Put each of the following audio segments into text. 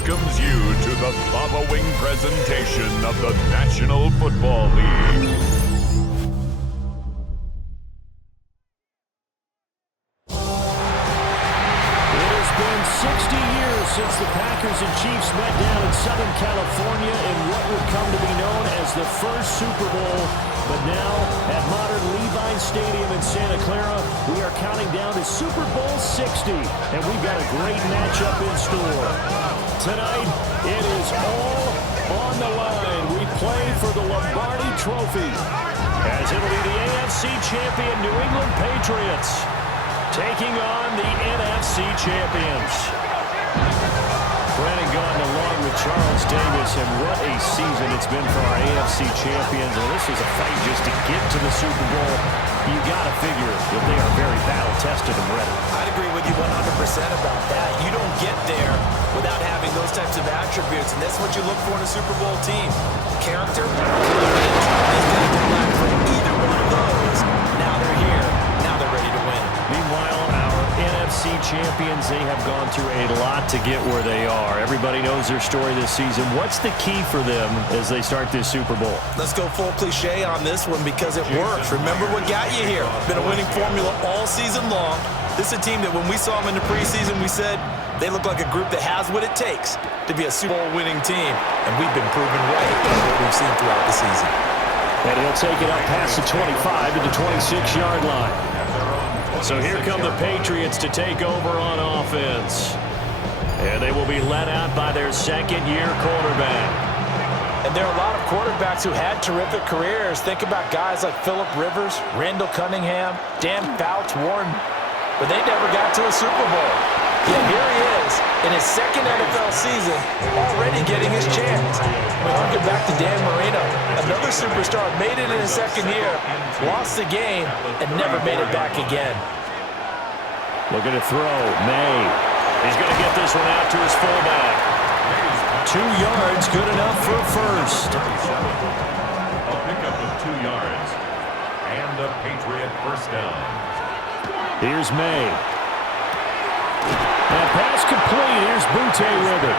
welcomes you to the following presentation of the National Football League. It has been 60 years since the Packers and Chiefs met down in Southern California in what would come to be known as the first Super Bowl. But now, at modern Levi Stadium in Santa Clara, we are counting down to Super Bowl 60, and we've got a great matchup in store. Tonight, it is all on the line. We play for the Lombardi Trophy, as it'll be the AFC champion New England Patriots taking on the NFC champions. Brandon Gaudin along with Charles Davis, and what a season it's been for our AFC champions. And this is a fight just to get to the Super Bowl. You got to figure that they are very battle-tested and ready. I'd agree with you 100% about that. You don't get there without having those types of attributes, and that's what you look for in a Super Bowl team. Character, they've got to lack for either one of those. Now they're here. Now they're ready to win. Meanwhile, our NFC champions, they have gone through a lot to get where they are. Everybody knows their story this season. What's the key for them as they start this Super Bowl? Let's go full cliche on this one because it works. Remember what got you here. Been a winning formula all season long. This is a team that when we saw them in the preseason, we said they look like a group that has what it takes to be a Super Bowl winning team. And we've been proven right in what we've seen throughout the season. And he'll take it up past the 25 to the 26-yard line. So here come the Patriots to take over on offense. And they will be led out by their second-year quarterback. And there are a lot of quarterbacks who had terrific careers. Think about guys like Phillip Rivers, Randall Cunningham, Dan Fouts, Warren. But they never got to a Super Bowl. Yet here he is in his second NFL season, already getting his chance. We harken back to Dan Marino, another superstar, made it in his second year, lost the game, and never made it back again. Looking to throw, May. He's going to get this one out to his fullback. 2 yards, good enough for a first. A pickup of 2 yards. And a Patriot first down. Here's May. And pass complete. Here's Butte with it.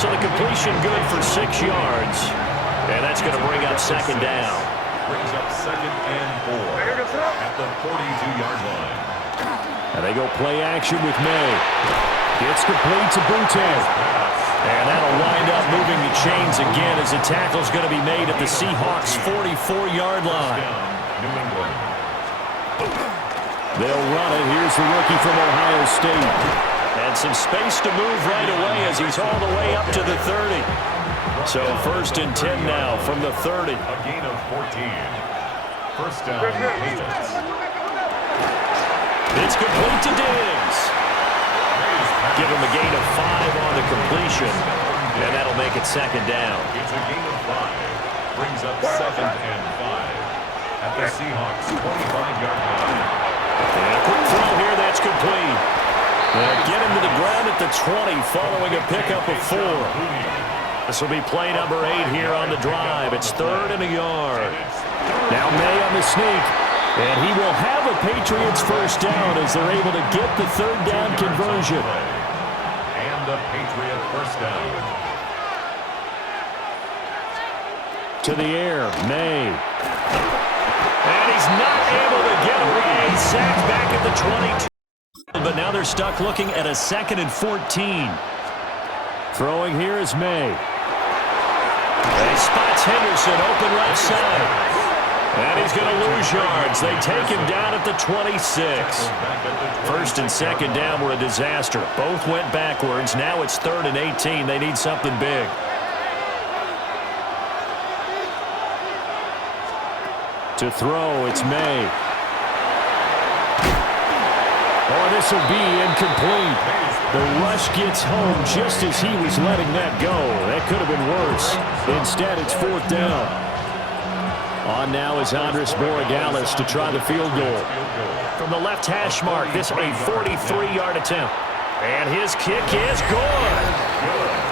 So the completion good for 6 yards. And that's going to bring up second down. Brings up second and 4 at the 42-yard line. And they go play action with May. Gets complete to Butte. And that'll wind up moving the chains again as the tackle's going to be made at the Seahawks' 44-yard line. New England. They'll run it. Here's the rookie from Ohio State. And some space to move right away as he's all the way up to the 30. So first and 10 now from the 30. A gain of 14. First down, Patriots. It's complete to Diggs. Give him a gain of 5 on the completion. And that'll make it second down. It's a gain of 5. Brings up second and 5 at the Seahawks' 25-yard line. And a quick throw here, that's complete. They'll get him to the ground at the 20 following a pickup of 4. This will be play number 8 here on the drive. It's 3rd and a yard. Now May on the sneak. And he will have a Patriots first down as they're able to get the 3rd down conversion. And a Patriot first down. To the air, May. And he's not able to get away. Sacked back at the 22. But now they're stuck looking at a 2nd and 14. Throwing here is May. And he spots Henderson open right side. And he's going to lose yards. They take him down at the 26. First and second down were a disaster. Both went backwards. Now it's 3rd and 18. They need something big. To throw, it's May. Oh, this will be incomplete. The rush gets home just as he was letting that go. That could have been worse. Instead, it's 4th down. On now is Andres Borregales to try the field goal. From the left hash mark, this a 43-yard attempt. And his kick is good.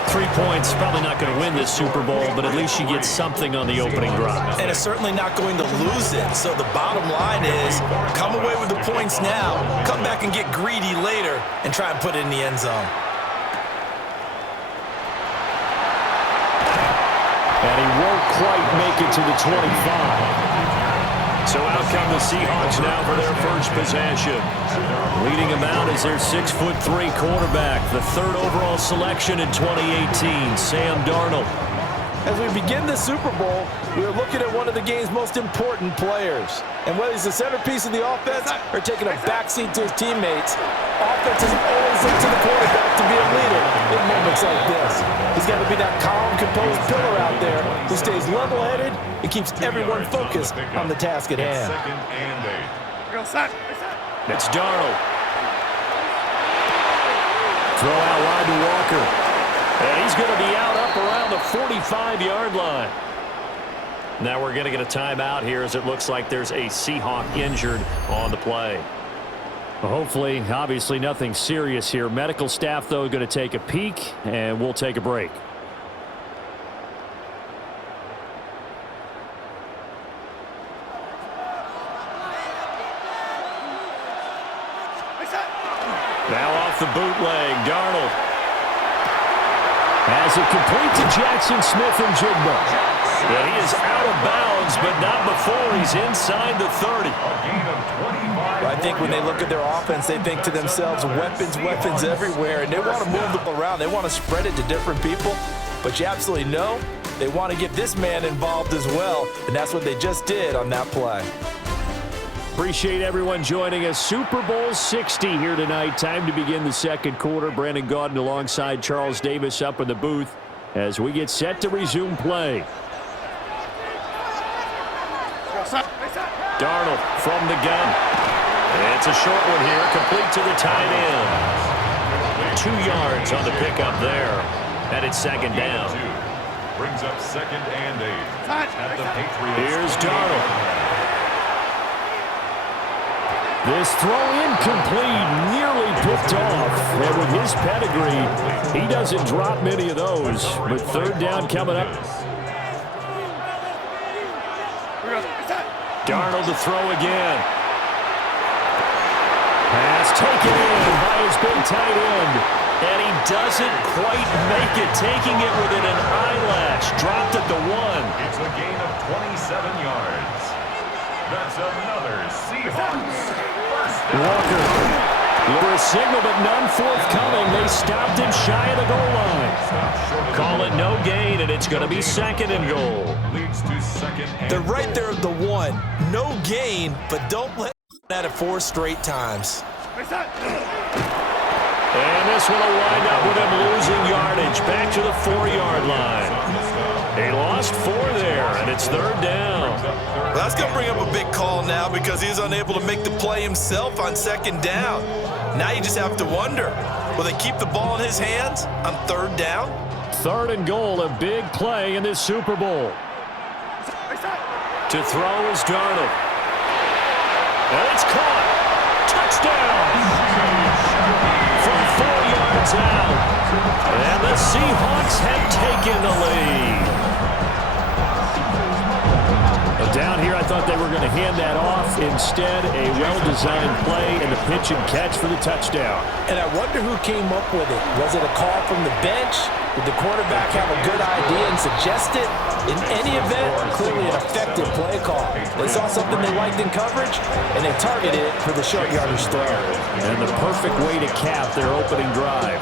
3 points, probably not going to win this Super Bowl, but at least you get something on the opening drive. And it's certainly not going to lose it. So the bottom line is, come away with the points now, come back and get greedy later, and try and put it in the end zone. he won't quite make it to the 25. So out come the Seahawks now for their first possession. Leading them out is their 6'3" quarterback, the third overall selection in 2018, Sam Darnold. As we begin the Super Bowl, we are looking at one of the game's most important players. And whether he's the centerpiece of the offense or taking a backseat to his teammates, offenses always look to the quarterback to be a leader in moments like this. He's got to be that calm, composed pillar out there who stays level-headed and keeps everyone focused on the task at hand. Second and 8. It's Darnold. Throw out wide to Walker. And he's going to be out up around the 45-yard line. Now we're going to get a timeout here as it looks like there's a Seahawk injured on the play. Well, hopefully, obviously nothing serious here. Medical staff, though, going to take a peek, and we'll take a break. Now off the bootleg, Darnold. As it complete to Jackson Smith-Njigba. And he is out of bounds, but not before he's inside the 30. I think when they look at their offense, they think to themselves, weapons everywhere, and they want to move the ball around. They want to spread it to different people, but you absolutely know they want to get this man involved as well, and that's what they just did on that play. Appreciate everyone joining us. Super Bowl 60 here tonight. Time to begin the second quarter. Brandon Gaudin alongside Charles Davis up in the booth as we get set to resume play. Darnold from the gun. It's a short one here, complete to the tight end. 2 yards on the pickup there. And it's second down. Brings up second and 8. At the Patriots. Here's Darnold. This throw incomplete, nearly picked off. And with his pedigree, he doesn't drop many of those. But third down coming up. Darnold to throw again. Pass taken in by his big tight end. And he doesn't quite make it, taking it within an eyelash. Dropped at the 1. It's a gain of 27 yards. That's another Seahawks first down. Walker. For a signal, but none forthcoming. They stopped him shy of the goal line. Call it no gain, and it's going to be second and goal. Leads to second and They're right there at the 1. No gain, but don't let at it 4 straight times. And this one will wind up with him losing yardage. Back to the 4-yard line. He lost 4 there, and it's third down. Well, that's going to bring up a big call now because he's unable to make the play himself on second down. Now you just have to wonder, will they keep the ball in his hands on third down? Third and goal, a big play in this Super Bowl. To throw is Darnold. And it's caught. Touchdown. From 4 yards out. And the Seahawks have taken the lead. Down here, I thought they were going to hand that off. Instead, a well-designed play and the pitch and catch for the touchdown. And I wonder who came up with it. Was it a call from the bench? Did the quarterback have a good idea and suggest it? In any event, clearly an effective play call. They saw something they liked in coverage, and they targeted it for the short yardage throw. And the perfect way to cap their opening drive.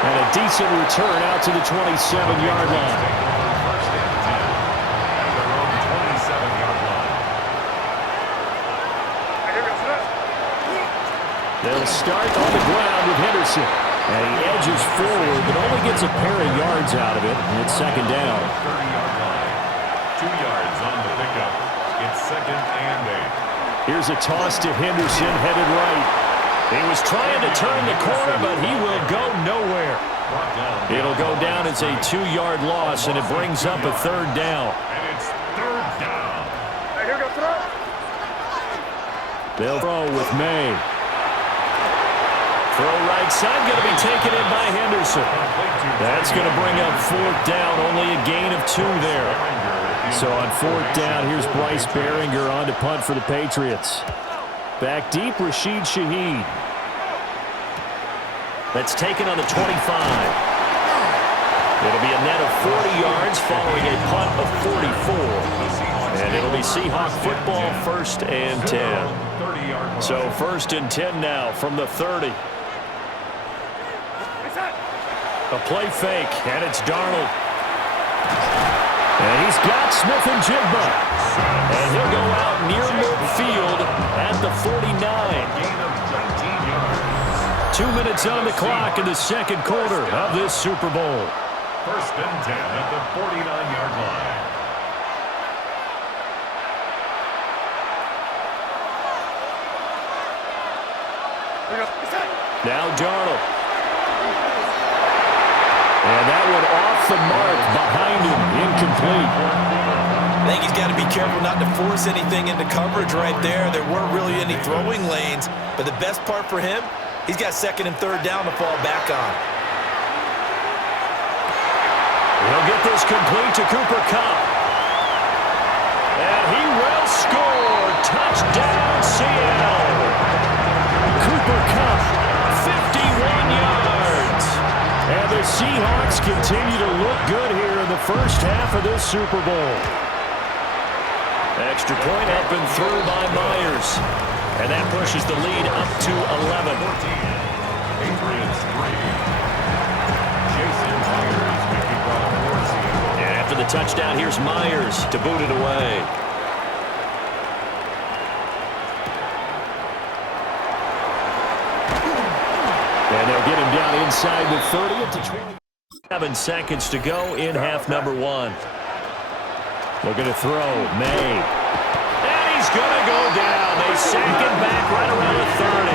And a decent return out to the 27-yard line. first and 10 at their own 27-yard line. They'll start on the ground with Henderson. And he edges forward, but only gets a pair of yards out of it. And it's second down. 30-yard line. 2 yards on the pickup. It's second and 8. Here's a toss to Henderson, headed right. He was trying to turn the corner, but he will go nowhere. It'll go down as a 2-yard loss, and it brings up a third down. And it's third down. They'll throw with May. Throw right side, going to be taken in by Henderson. That's going to bring up fourth down, only a gain of 2 there. So on fourth down, here's Bryce Behringer on to punt for the Patriots. Back deep, Rashid Shaheed. That's taken on the 25. It'll be a net of 40 yards following a punt of 44. And it'll be Seahawk football, 1st and 10. So 1st and 10 now from the 30. A play fake, and it's Darnold. And he's got Smith-Njigba. And he'll go out near midfield at the 49. 2 minutes on the clock in the second quarter of this Super Bowl. 1st and 10 at the 49-yard line. Now Darnold. And that one off the mark behind him, incomplete. I think he's got to be careful not to force anything into coverage right there. There weren't really any throwing lanes, but the best part for him, he's got 2nd and 3rd down to fall back on. He'll get this complete to Cooper Kupp. And he will score. Touchdown, Seattle. Cooper Kupp, 51 yards. And the Seahawks continue to look good here in the first half of this Super Bowl. Extra point up and through by Myers. And that pushes the lead up to 11. Patriots 3. Jason Myers making run towards the end. And after the touchdown, here's Myers to boot it away. And they'll get him down inside the 30 to 27 seconds to go in half number 1. Looking to throw, May. And he's going to go down. They sack him back right around the 30.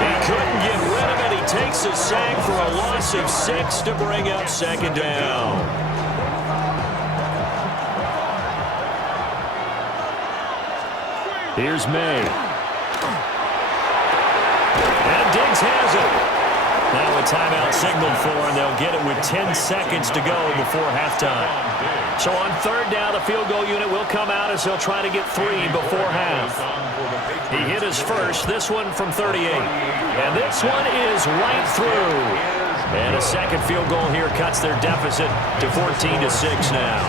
He couldn't get rid of it. He takes a sack for a loss of 6 to bring up 2nd down. Here's May. And Diggs has it. Now a timeout signaled for, and they'll get it with 10 seconds to go before halftime. So on 3rd down, the field goal unit will come out as he'll try to get 3 before half. He hit his first, this one from 38. And this one is right through. And a second field goal here cuts their deficit to 14-6 now.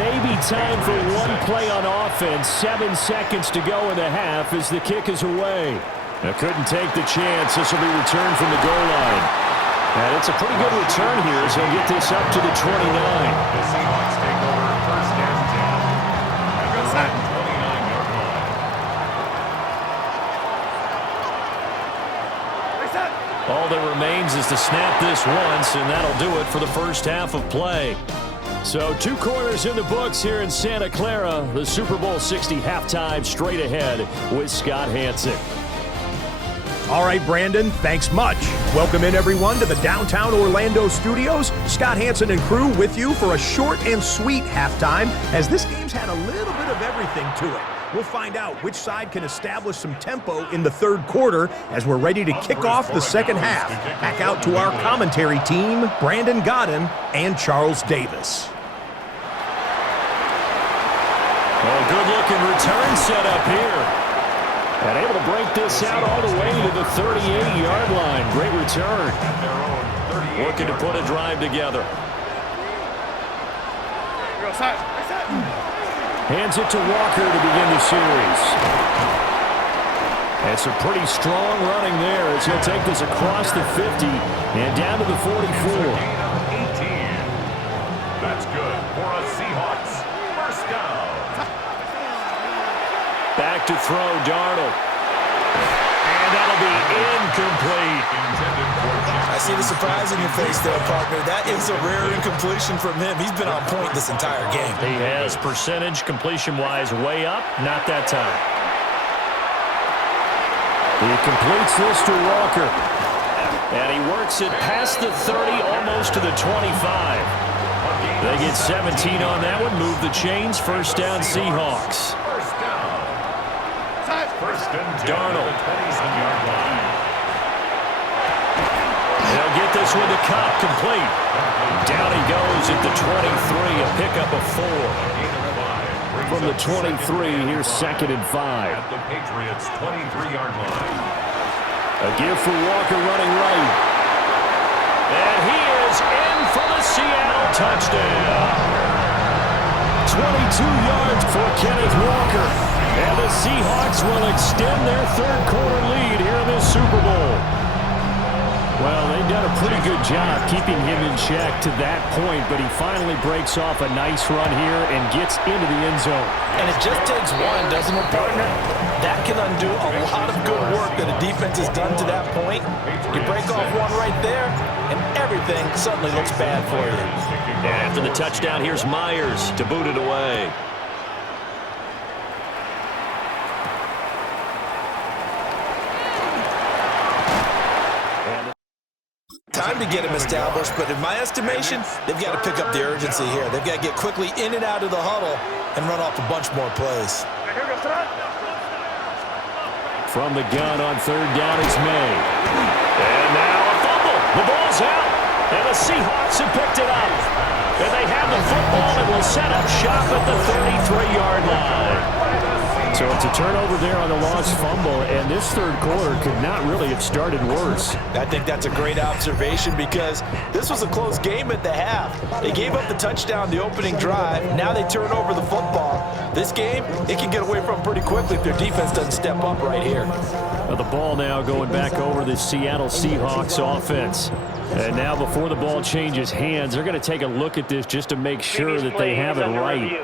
Maybe time for one play on offense. 7 seconds to go in the half as the kick is away. Now couldn't take the chance. This will be returned from the goal line. And it's a pretty good return here as he'll get this up to the 29. The Seahawks take over 1st and 10. Goes at 29-yard line. All that remains is to snap this once, and that'll do it for the first half of play. So 2 quarters in the books here in Santa Clara. The Super Bowl 60 halftime straight ahead with Scott Hanson. All right, Brandon, thanks much. Welcome in, everyone, to the downtown Orlando studios. Scott Hanson and crew with you for a short and sweet halftime, as this game's had a little bit of everything to it. We'll find out which side can establish some tempo in the 3rd quarter as we're ready to kick off the 2nd half. Back out to our commentary team, Brandon Godden and Charles Davis. Oh, good-looking return set up here. And able to break this out all the way to the 38-yard line. Great return. Working to put a drive together. Hands it to Walker to begin the series. And some pretty strong running there as he'll take this across the 50 and down to the 44. 18. That's good for a Seahawks first down. Back to throw, Darnold. And that'll be incomplete. I see the surprise in your face there, partner. That is a rare incompletion from him. He's been on point this entire game. He has percentage completion-wise way up. Not that time. He completes this to Walker. And he works it past the 30, almost to the 25. They get 17 on that one. Move the chains. First down, Seahawks. Darnold. They'll get this one to Kupp, complete. Down he goes at the 23, a pickup of 4. For from the 23. Here's 2nd and 5. At the Patriots' 23-yard line. A give for Walker running right. And he is in for the Seattle touchdown. 22 yards for Kenneth Walker. And the Seahawks will extend their third-quarter lead here in this Super Bowl. Well, they've done a pretty good job keeping him in check to that point, but he finally breaks off a nice run here and gets into the end zone. And it just takes one, doesn't it, partner? That can undo a lot of good work that a defense has done to that point. You break off one right there, and everything suddenly looks bad for you. And after the touchdown, here's Myers to boot it away. Time to get him established, but in my estimation, they've got to pick up the urgency here. They've got to get quickly in and out of the huddle and run off a bunch more plays. From the gun on 3rd down is May. And now a fumble. The ball's out. And the Seahawks have picked it up. And they have the football and will set up shop at the 33-yard line. So it's a turnover there on the lost fumble, and this third quarter could not really have started worse. I think that's a great observation because this was a close game at the half. They gave up the touchdown the opening drive. Now they turn over the football. This game, it can get away from pretty quickly if their defense doesn't step up right here. Well, the ball now going back over the Seattle Seahawks offense. And now before the ball changes hands, they're going to take a look at this just to make sure that they have it right.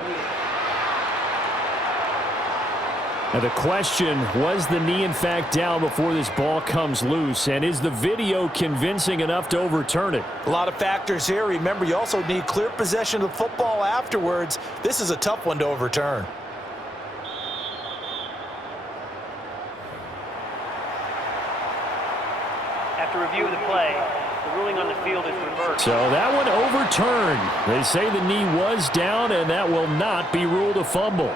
Now the question, was the knee in fact down before this ball comes loose? And is the video convincing enough to overturn it? A lot of factors here. Remember, you also need clear possession of the football afterwards. This is a tough one to overturn. After review of the play, the ruling on the field is reversed. So that one overturned. They say the knee was down, and that will not be ruled a fumble.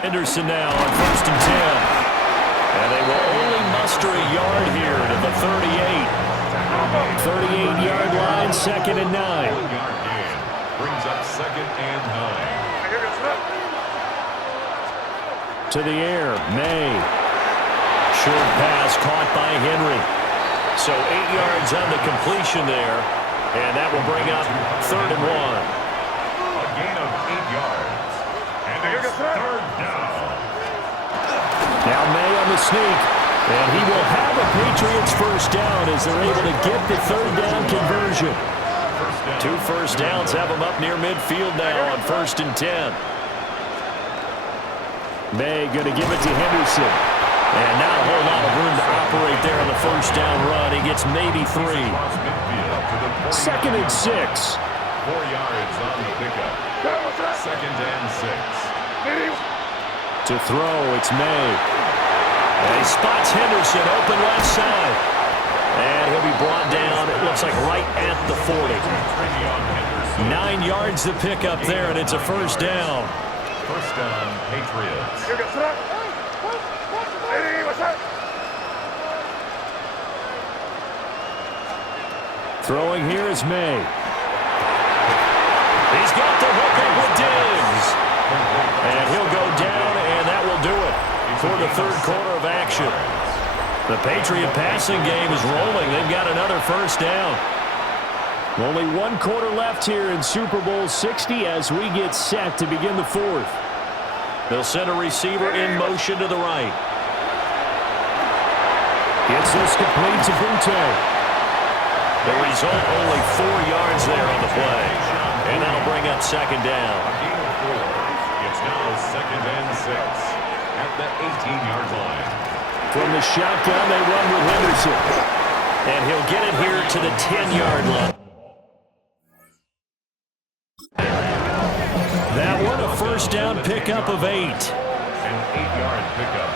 Henderson now on 1st and 10. And they will only muster a yard here to the 38. 38-yard line, 2nd and 9. 1-yard gain brings up 2nd and 9. To the air, May. Short pass caught by Henry. So 8 yards on the completion there. And that will bring up 3rd and 1. A gain of 8 yards. And it's 3rd down. Now May on the sneak. And he will have a Patriots first down as they're able to get the 3rd down conversion. 2 first downs have them up near midfield now on 1st and 10. May going to give it to Henderson. And not a whole lot of room to operate there on the first down run. He gets maybe 3. 2nd and 6. 4 yards on the pickup. 2nd and 6. To throw, it's May. And he spots Henderson open left side. And he'll be brought down, it looks like right at the 40. 9 yards to pick up there, and it's a first down. First down, Patriots. Throwing here is May. He's got the hook up with Diggs. And he'll go down, and that will do it for the third quarter of action. The Patriot passing game is rolling. They've got another first down. Only 1 quarter left here in Super Bowl 60 as we get set to begin the 4th. They'll send a receiver in motion to the right. Gets this complete to Bunte. The result, only 4 yards there on the play. And that'll bring up second down. A gain of 4. It's now 2nd and 6 at the 18-yard line. From the shotgun, they run with Henderson. And he'll get it here to the 10-yard line. That one, a first down pickup of 8. An 8-yard pickup.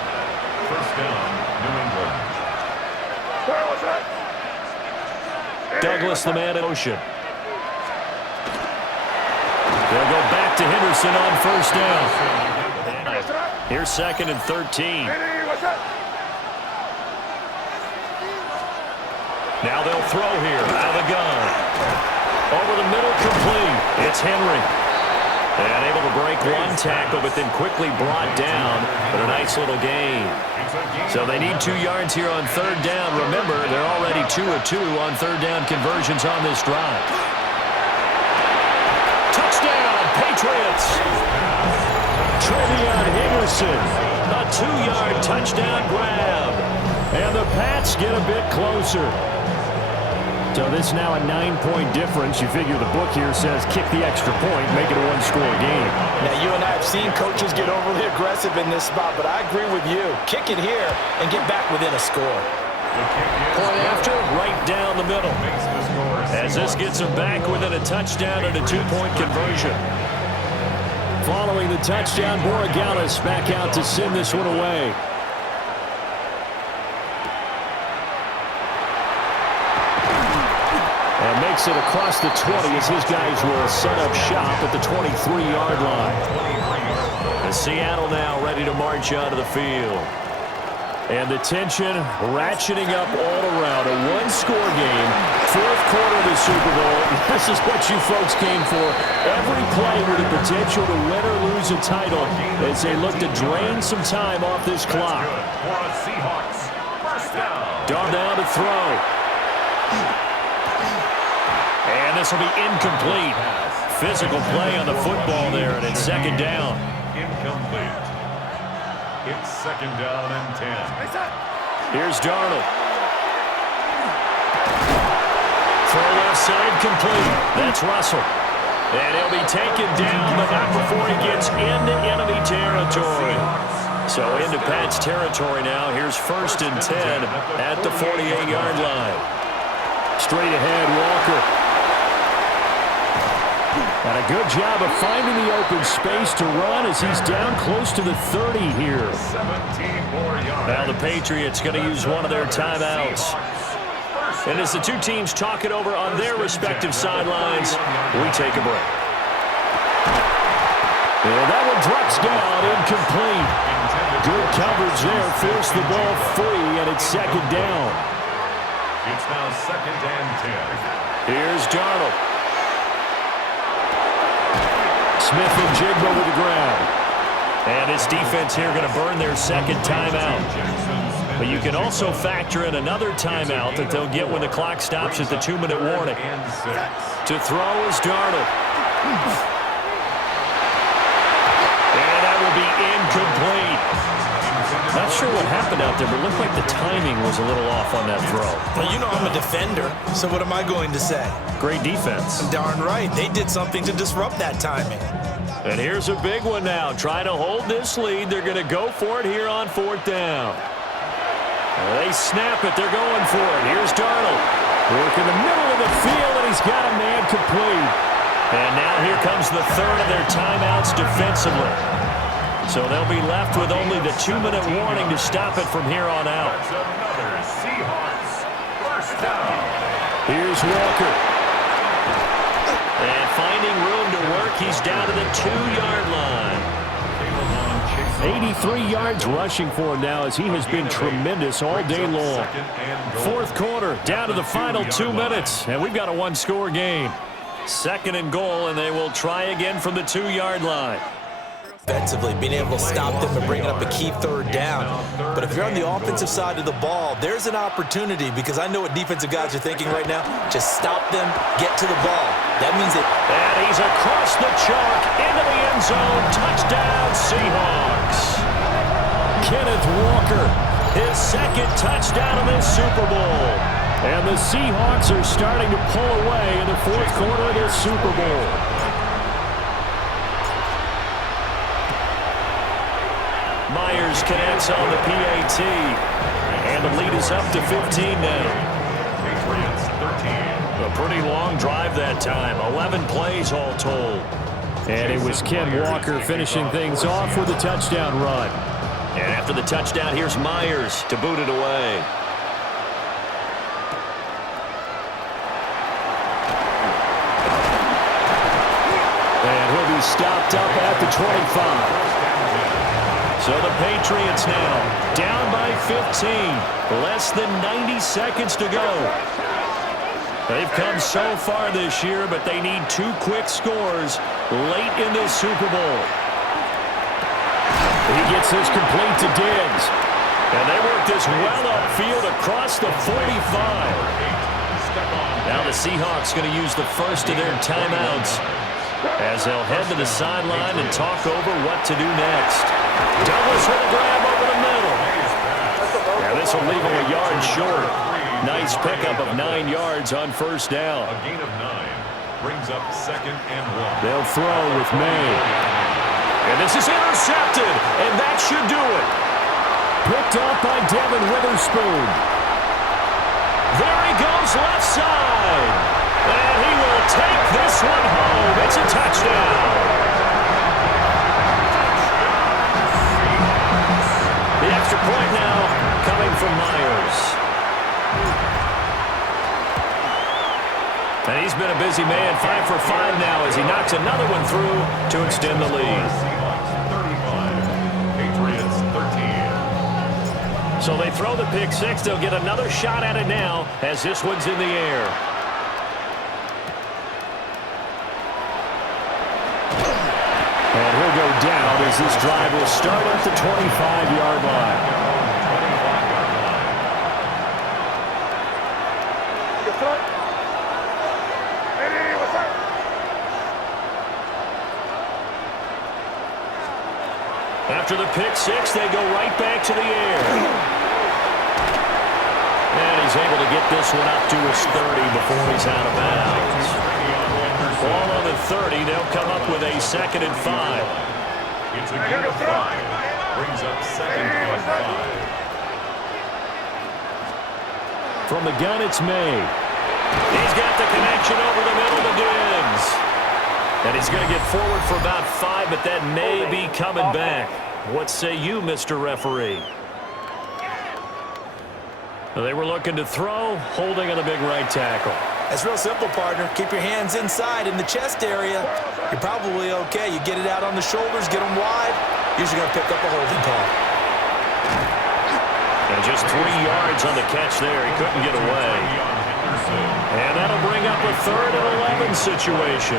First down, New England. Douglas, the man in motion. They'll go back to Henderson on first down. Here's 2nd and 13. Now they'll throw here out of the gun. It's Henry. And able to break one tackle, but then quickly brought down. But a nice little gain. So they need 2 yards here on third down. Remember, they're already 2 of 2 on third down conversions on this drive. Touchdown, Patriots! Trevion Henderson, a 2-yard touchdown grab. And the Pats get a bit closer. So this now a 9-point difference. You figure the book here says kick the extra point, make it a 1-score game. Now, you and I have seen coaches get overly aggressive in this spot, but I agree with you. Kick it here and get back within a score. Point after, right down the middle. As this gets them back within a touchdown and a 2-point conversion. Following the touchdown, Borregales back out to send this one away. And makes it across the 20 as his guys will set up shop at the 23-yard line. And Seattle now ready to march out of the field. And the tension ratcheting up all around. A 1-score game, 4th quarter of the Super Bowl. This is what you folks came for. Every play with the potential to win or lose a title as they look to drain some time off this clock. Darn down to throw. And this will be incomplete. Physical play on the football there, and it's second down. Incomplete. It's second down and 10. Here's Darnold. Throw left side complete. That's Russell. And he'll be taken down, but not before he gets into enemy territory. So into Pat's territory now. Here's 1st and 10 at the 48-yard line. Straight ahead, Walker. And a good job of finding the open space to run as he's down close to the 30 here. 17 more yards. Now the Patriots going to use one of their timeouts. And as the two teams talk it over on their respective sidelines, we take a break. And that one drops down, incomplete. Good coverage there, forced the ball free, and it's second down. It's now second and 10. Here's Darnold. Smith and Jigba with the grab. And this defense here going to burn their second timeout. But you can also factor in another timeout that they'll get when the clock stops at the 2-minute warning. To throw is Darnold. And that will be incomplete. Not sure what happened out there, but it looked like the timing was a little off on that throw. Well, you know I'm a defender, so what am I going to say? Great defense. Darn right. They did something to disrupt that timing. And here's a big one now. Trying to hold this lead. They're going to go for it here on 4th down. They snap it. They're going for it. Here's Darnold. Work in the middle of the field, and he's got a man complete. And now here comes the 3rd of their timeouts defensively. So they'll be left with only the 2-minute warning to stop it from here on out. That's another Seahawks first down. Here's Walker. And finding room to work, he's down to the 2-yard line. 83 yards rushing for him now as he has been tremendous all day long. 4th quarter, down to the final 2 minutes, and we've got a 1-score game. 2nd and goal, and they will try again from the 2-yard line. Offensively, being able to stop them and bringing up a key 3rd down. But if you're on the offensive side of the ball, there's an opportunity because I know what defensive guys are thinking right now. Just stop them, get to the ball. That means that... And he's across the chalk into the end zone. Touchdown, Seahawks. Kenneth Walker, his 2nd touchdown of this Super Bowl. And the Seahawks are starting to pull away in the 4th quarter of this Super Bowl. Myers connects on the PAT. And the lead is up to 15 now. Patriots 13. A pretty long drive that time. 11 plays all told. And it was Ken Walker finishing things off with a touchdown run. And after the touchdown, here's Myers to boot it away. And he'll be stopped up at the 25. So the Patriots now down by 15. Less than 90 seconds to go. They've come so far this year, but they need 2 quick scores late in this Super Bowl. He gets this complete to Diggs. And they work this well upfield across the 45. Now the Seahawks going to use the first of their timeouts as they'll head to the sideline and talk over what to do next. Douglas with a grab over the middle. Now this will leave him a yard short. Nice pickup of 9 yards on first down. A gain of 9 brings up 2nd and 1. They'll throw with May. And this is intercepted, and that should do it. Picked off by Devin Witherspoon. There he goes left side. And he will take this one home. It's a touchdown. The extra point now coming from Myers. And he's been a busy man, 5 for 5 now as he knocks another one through to extend the lead. Seahawks 35, Patriots 13. So they throw the pick 6. They'll get another shot at it now as this one's in the air. And he'll go down as this drive will start at the 25-yard line. After the pick 6, they go right back to the air. And he's able to get this one up to his 30 before he's out of bounds. Ball on the 30, they'll come up with a 2nd and 5. It's a gain of 5. Brings up 2nd and 5. From the gun, it's May. He's got the connection over the middle to Diggs. And he's going to get forward for about 5, but that may be coming back. What say you, Mr. Referee? They were looking to throw, holding on the big right tackle. That's real simple, partner. Keep your hands inside in the chest area. You're probably okay. You get it out on the shoulders, get them wide. Usually going to pick up a holding call. And just 3 yards on the catch there. He couldn't get away. And that'll bring up a 3rd and 11 situation.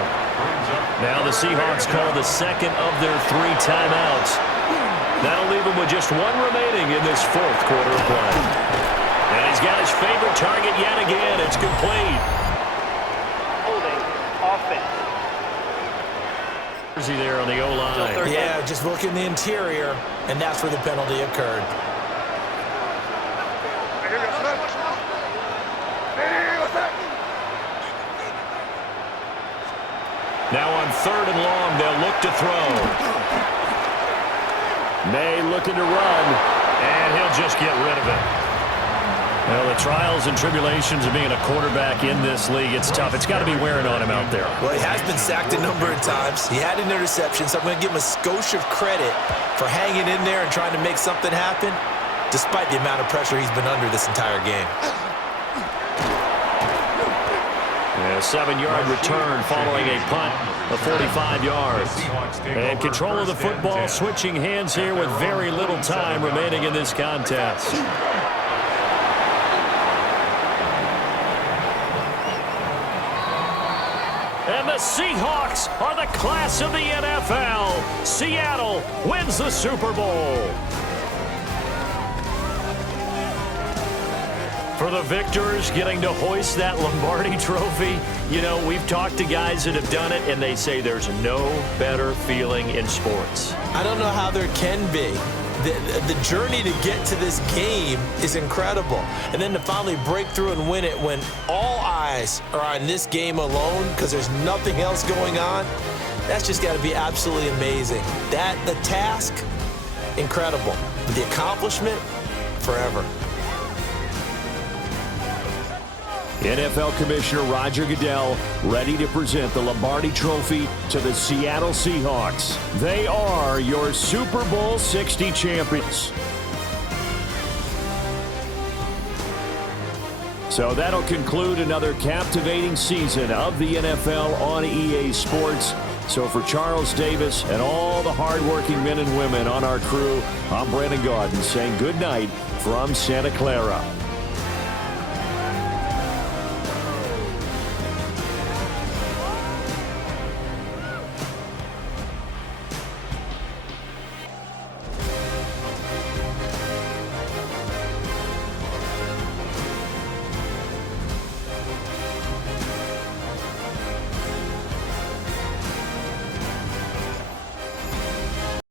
Now the Seahawks call the 2nd of their 3 timeouts. That'll leave him with just 1 remaining in this 4th quarter of play. And he's got his favorite target yet again. It's complete. Holding offense. Is he there on the O-line? Yeah, just look in the interior, and that's where the penalty occurred. Now on 3rd and long, they'll look to throw. May looking to run, and he'll just get rid of it. Well, the trials and tribulations of being a quarterback in this league, it's tough. It's got to be wearing on him out there. Well, he has been sacked a number of times. He had an interception, so I'm going to give him a skosh of credit for hanging in there and trying to make something happen, despite the amount of pressure he's been under this entire game. A 7-yard return following a punt of 45 yards. And control of the football switching hands here with very little time remaining in this contest. And the Seahawks are the class of the NFL. Seattle wins the Super Bowl. For the victors getting to hoist that Lombardi trophy, you know, we've talked to guys that have done it, and they say there's no better feeling in sports. I don't know how there can be. The journey to get to this game is incredible. And then to finally break through and win it when all eyes are on this game alone because there's nothing else going on, that's just got to be absolutely amazing. The task, incredible. But the accomplishment, forever. NFL Commissioner Roger Goodell ready to present the Lombardi Trophy to the Seattle Seahawks. They are your Super Bowl 60 champions. So that'll conclude another captivating season of the NFL on EA Sports. So for Charles Davis and all the hardworking men and women on our crew, I'm Brandon Gaudin saying good night from Santa Clara.